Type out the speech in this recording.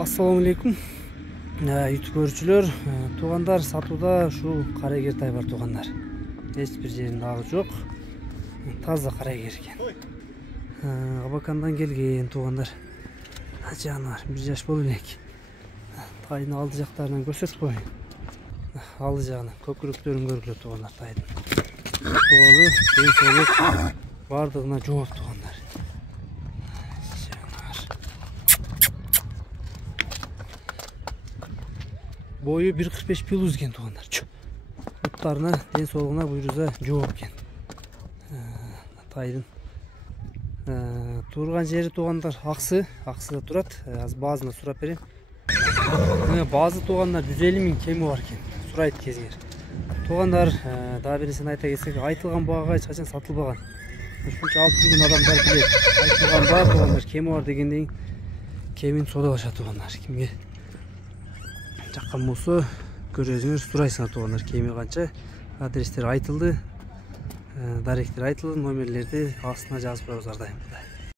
Assalamu alaikum. YouTube көрүүчүлөр, туугандар сатууда ушул карайгер тай бар туугандар. Эч бир жеринде агы жок. Таза карайгер экен. Абакандан келген туугандар. Жанар 1 жаш болуп элек. Тайдын алды жактарынан көрсөтүп коеюн. Алды жагынан көкүрөктөрүн көргүлө туугандар тайдын. Тоолу, ден бардыгына жооп туугандар. Boyu 1.45 pil uzgen tуугандар. Буттарына, ден соолугуна буйруза жооп экен. Тайдын турган жери туугандар аксыда турат. Аз баазына сурап берем. Баазы туугандар 150 000 кеми бар экен. Сурайт кезиңер. Туугандар, дагы бирисин айта кетсек, айтылган баага эч качан сатылбаган. Ушунча алып жүргөн адамдар билет. Айтылган баа туугандар кеми бар дегенден кемин содалашат туугандар. Кимге жаккан болсо көрөсүңөр, сурайсыңар туугандар, кеми канча. Адрестер айтылды, даректер айтылды, номерлерди астына жазып коебуз ар дайым.